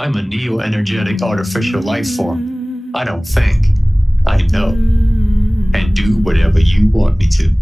I'm a neo-energetic artificial life form. I don't think. I know. And do whatever you want me to.